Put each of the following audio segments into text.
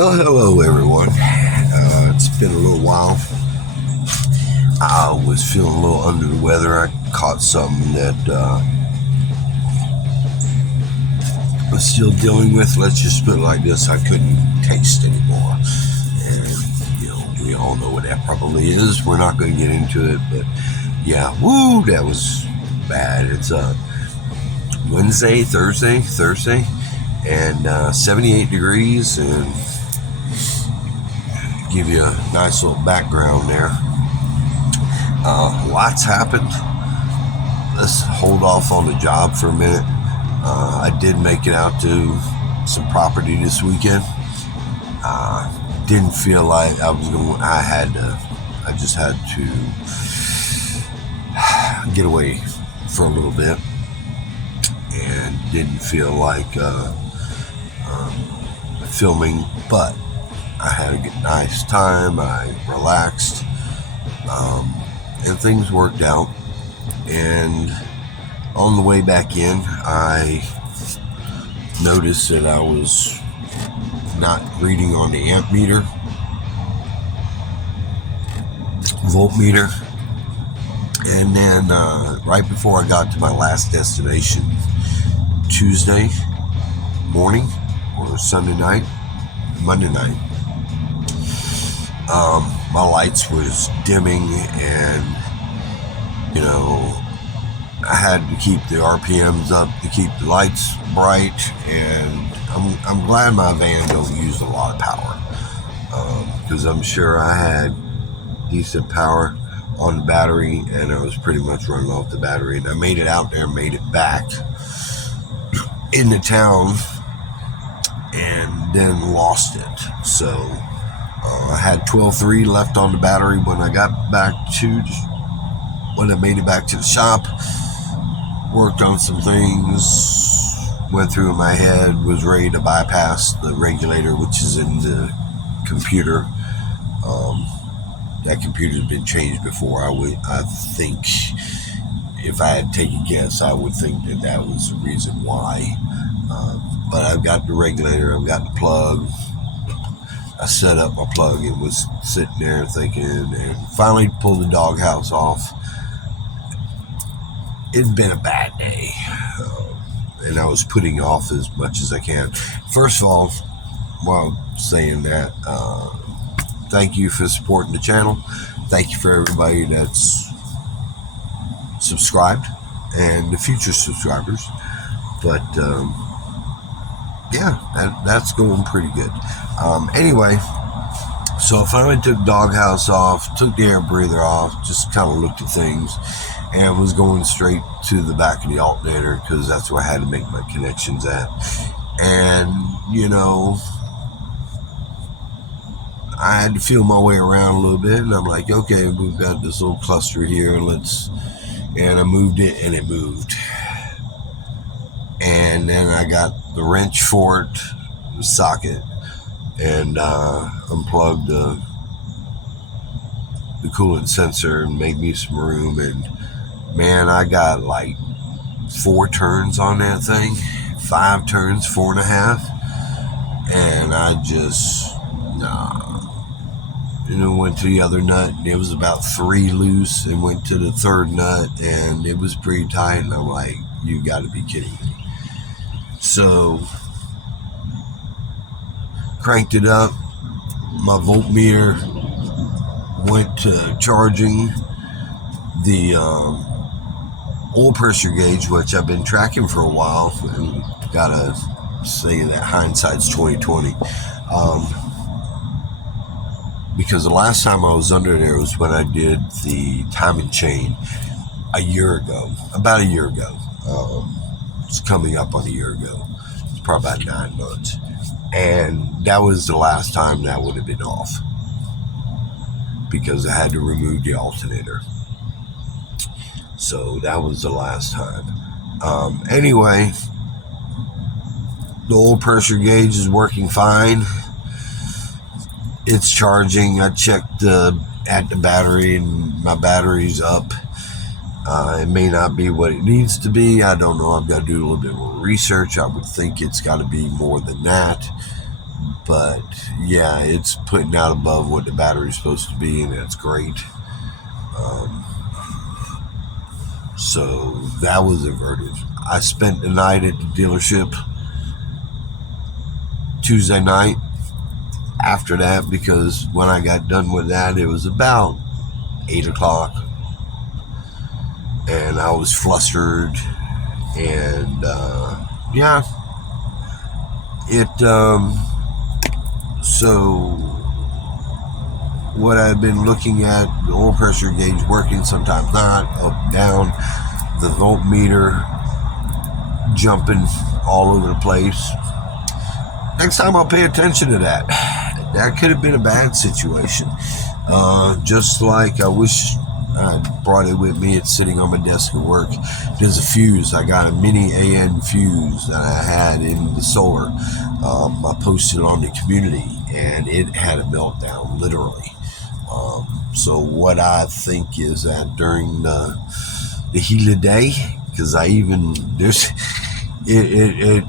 Well, hello everyone. It's been a little while. I was feeling a little under the weather. I caught something that I'm still dealing with. Let's just put it like this: I couldn't taste anymore, and we all know what that probably is. We're not going to get into it, but yeah, woo, that was bad. It's Thursday, and 78 degrees, and give you a nice little background there. Lots happened. Let's hold off on the job for a minute. I did make it out to some property this weekend. Didn't feel like I was going. I just had to get away for a little bit, and didn't feel like filming, but I had a nice time. I relaxed, and things worked out. And on the way back in, I noticed that I was not reading on the amp meter, voltmeter. And then right before I got to my last destination, Tuesday morning or Monday night, my lights was dimming, and I had to keep the RPMs up to keep the lights bright. And I'm glad my van don't use a lot of power, because I'm sure I had decent power on the battery, and I was pretty much running off the battery. And I made it out there, made it back into town, and then lost it. So I had 12.3 left on the battery when I made it back to the shop. Worked on some things, went through in my head, was ready to bypass the regulator, which is in the computer. That computer's been changed before. I think, if I had to take a guess, I would think that was the reason why. But I've got the regulator, I've got the plug. I set up my plug and was sitting there thinking, and finally pulled the doghouse off. It'd been a bad day, and I was putting off as much as I can. First of all, while saying that, thank you for supporting the channel. Thank you for everybody that's subscribed and the future subscribers. But yeah, that's going pretty good. Anyway, so I finally took the doghouse off, took the air breather off, just kind of looked at things, and was going straight to the back of the alternator, because that's where I had to make my connections at. And I had to feel my way around a little bit, and I'm like, okay, we've got this little cluster here, and I moved it, and it moved. And then I got the wrench for it, the socket, and unplugged the coolant sensor and made me some room. And man, I got like 4 turns on that thing, 5 turns, 4.5, and I just went to the other nut, and it was about 3 loose, and went to the third nut, and it was pretty tight. And I'm like, you got to be kidding me. So cranked it up. My voltmeter went to charging the oil pressure gauge, which I've been tracking for a while, and gotta say that hindsight's 2020. Because the last time I was under there was when I did the timing chain about a year ago. It's coming up on a year ago. It's probably about 9 months. And that was the last time that would have been off, because I had to remove the alternator. So that was the last time. Anyway, the oil pressure gauge is working fine. It's charging. I checked at the battery, and my battery's up. It may not be what it needs to be. I don't know. I've got to do a little bit more research. I would think it's got to be more than that. But yeah, it's putting out above what the battery's supposed to be, and that's great. Um, so that was averted. I spent the night at the dealership Tuesday night after that, because when I got done with that, it was about 8 o'clock, and I was flustered. And yeah, it so what I've been looking at, the oil pressure gauge working, sometimes not, up, down, the voltmeter jumping all over the place. Next time I'll pay attention to that. That could have been a bad situation. Just like I wish I brought it with me. It's sitting on my desk at work. There's a fuse. I got a mini AN fuse that I had in the solar. I posted it on the community, and it had a meltdown, literally. So what I think is that during the heat of the day, because it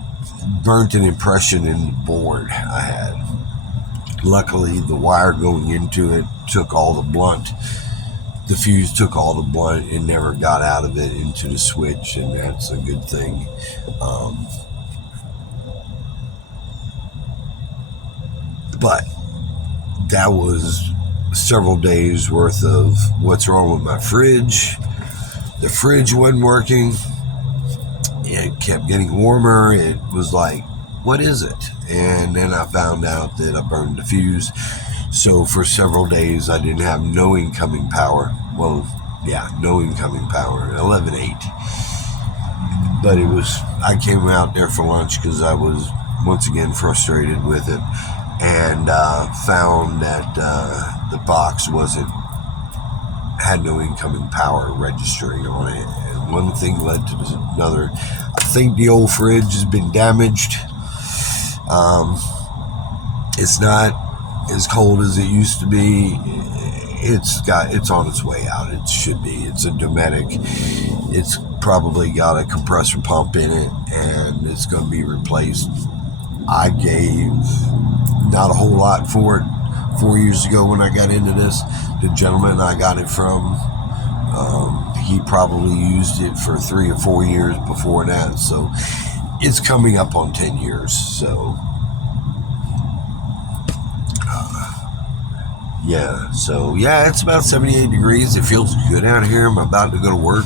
burnt an impression in the board I had. Luckily, the wire going into it took all the blunt. The fuse took all the blunt and never got out of it into the switch, and that's a good thing. But that was several days worth of what's wrong with my fridge. The fridge wasn't working. It kept getting warmer. It was like, what is it? And then I found out that I burned the fuse. So for several days, I didn't have no incoming power. Well, yeah, no incoming power, 11.8. But I came out there for lunch because I was once again frustrated with it, and found that the box had no incoming power registering on it. And one thing led to another. I think the old fridge has been damaged. It's not as cold as it used to be. It's on its way out. It should be. It's a Dometic. It's probably got a compressor pump in it, and it's going to be replaced. I gave not a whole lot for it 4 years ago when I got into this. The gentleman I got it from, he probably used it for 3 or 4 years before that. So it's coming up on 10 years. So yeah, it's about 78 degrees. It feels good out here. I'm about to go to work.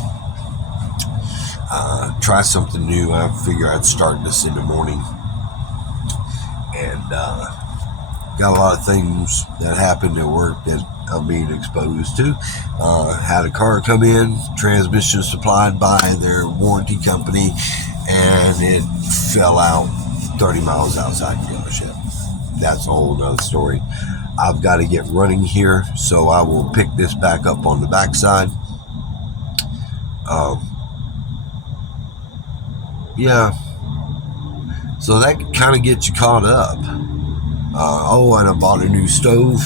Try something new. I figure I'd start this in the morning. And got a lot of things that happened at work that I'm being exposed to. Had a car come in, transmission supplied by their warranty company, and it fell out 30 miles outside the dealership. That's a whole nother story. I've got to get running here, so I will pick this back up on the backside. Yeah. So that kind of gets you caught up. And I bought a new stove,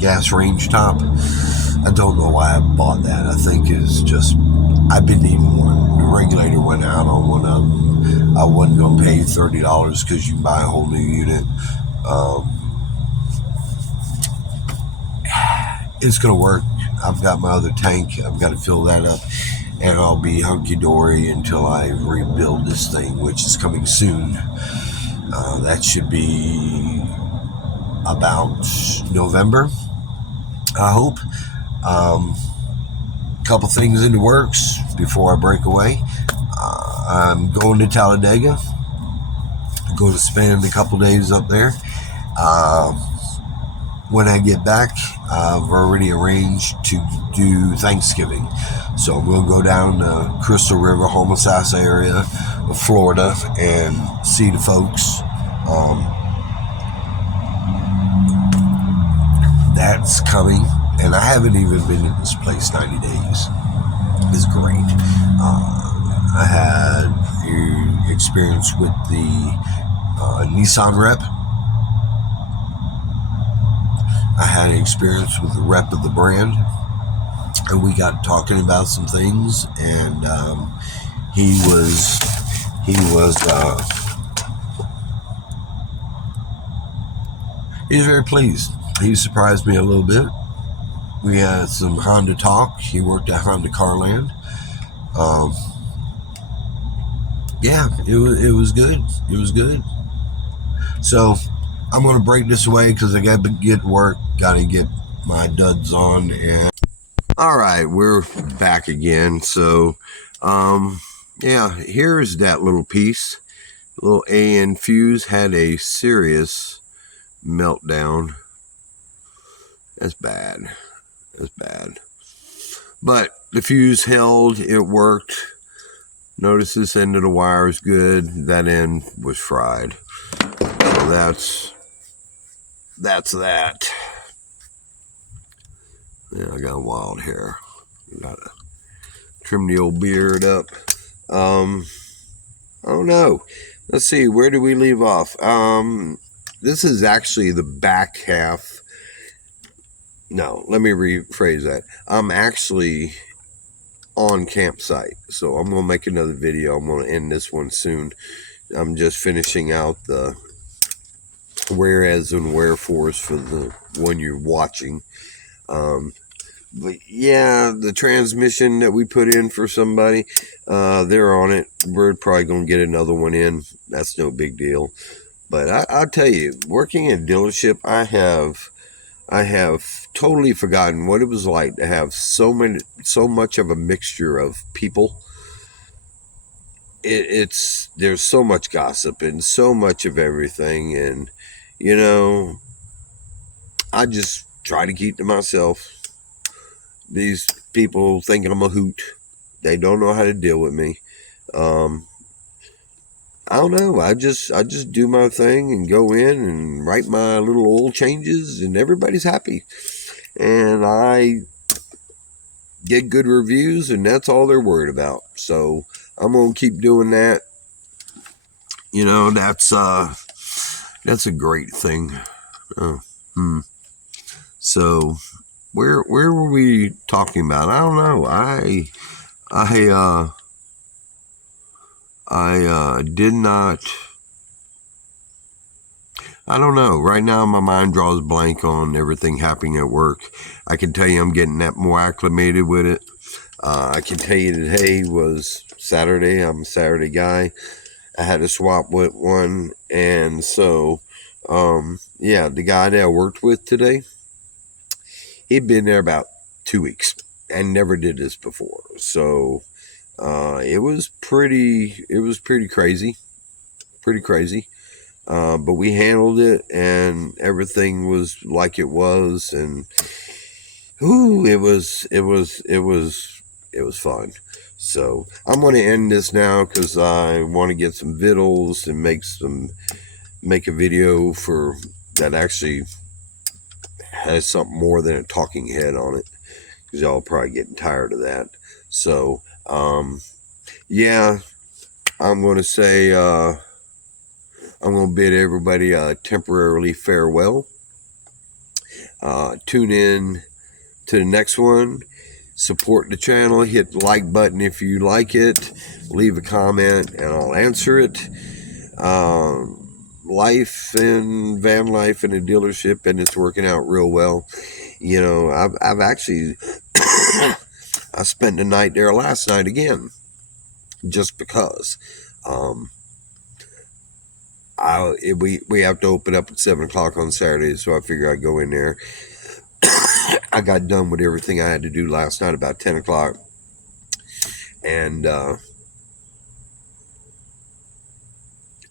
gas range top. I don't know why I bought that. I think it's just, I've been needing one. The regulator went out on one of them. I wasn't going to pay $30 because you can buy a whole new unit. It's going to work. I've got my other tank. I've got to fill that up, and I'll be hunky-dory until I rebuild this thing, which is coming soon. That should be about November, I hope. Couple things in the works before I break away. I'm going to Talladega. I'm going to spend a couple days up there. When I get back, I've already arranged to do Thanksgiving. So we'll go down to Crystal River, Homosassa area of Florida and see the folks. That's coming. And I haven't even been in this place 90 days. It's great. I had experience with the Nissan rep. I had an experience with the rep of the brand, and we got talking about some things, and he was he's very pleased. He surprised me a little bit. We had some Honda talk. He worked at Honda Carland. Um, yeah, it was good. It was good. So I'm gonna break this away because I got to get to work. Got to get my duds on. And all right, we're back again. So, yeah, here's that little piece. Little AN fuse had a serious meltdown. That's bad. That's bad. But the fuse held. It worked. Notice this end of the wire is good. That end was fried. So that's that. Yeah, I got wild hair. Gotta trim the old beard up. I don't know. Let's see. Where do we leave off? This is actually the back half. No, let me rephrase that. I'm actually on campsite, so I'm gonna make another video. I'm gonna end this one soon. I'm just finishing out the whereas and wherefores for the one you're watching. But yeah, the transmission that we put in for somebody, they're on it. We're probably gonna get another one in. That's no big deal. But I'll tell you, working in a dealership, I have totally forgotten what it was like to have so much of a mixture of people. There's so much gossip and so much of everything, and you know, I just try to keep to myself. These people think I'm a hoot. They don't know how to deal with me. I don't know. I just do my thing and go in and write my little oil changes, and everybody's happy. And I get good reviews, and that's all they're worried about. So I'm gonna keep doing that. You know, that's a great thing. Oh, So where were we talking about? I don't know. I did not. I don't know. Right now, my mind draws blank on everything happening at work. I can tell you I'm getting that more acclimated with it. I can tell you today was Saturday. I'm a Saturday guy. I had to swap with one. And so, yeah, the guy that I worked with today, he'd been there about 2 weeks and never did this before. So, it was pretty crazy. Pretty crazy. But we handled it, and everything was like it was, and it was fun. So I'm going to end this now because I want to get some vittles and make a video for that actually has something more than a talking head on it, because y'all probably getting tired of that. So yeah, I'm going to say. I'm going to bid everybody temporarily farewell. Tune in to the next one. Support the channel. Hit the like button if you like it. Leave a comment and I'll answer it. Life and van life in a dealership, and it's working out real well. You know, I've actually I spent the night there last night again, just because. We have to open up at 7 o'clock on Saturday, so I figure I'd go in there. I got done with everything I had to do last night about 10 o'clock, and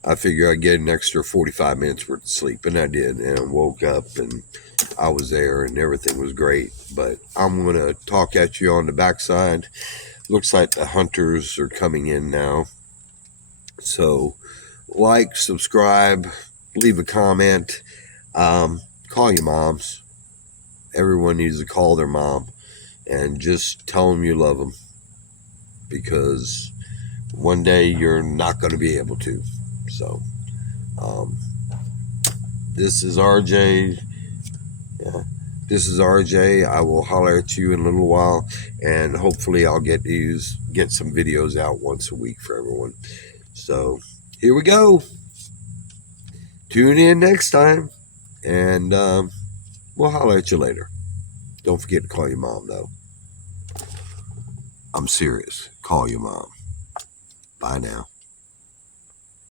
I figure I'd get an extra 45 minutes worth of sleep, and I did, and I woke up, and I was there, and everything was great. But I'm going to talk at you on the backside. Looks like the hunters are coming in now, so like, subscribe, leave a comment, call your moms. Everyone needs to call their mom and just tell them you love them, because one day you're not going to be able to. So this is RJ. Yeah, this is RJ. I will holler at you in a little while, and hopefully I'll get some videos out once a week for everyone. So here we go. Tune in next time. And we'll holler at you later. Don't forget to call your mom, though. I'm serious. Call your mom. Bye now.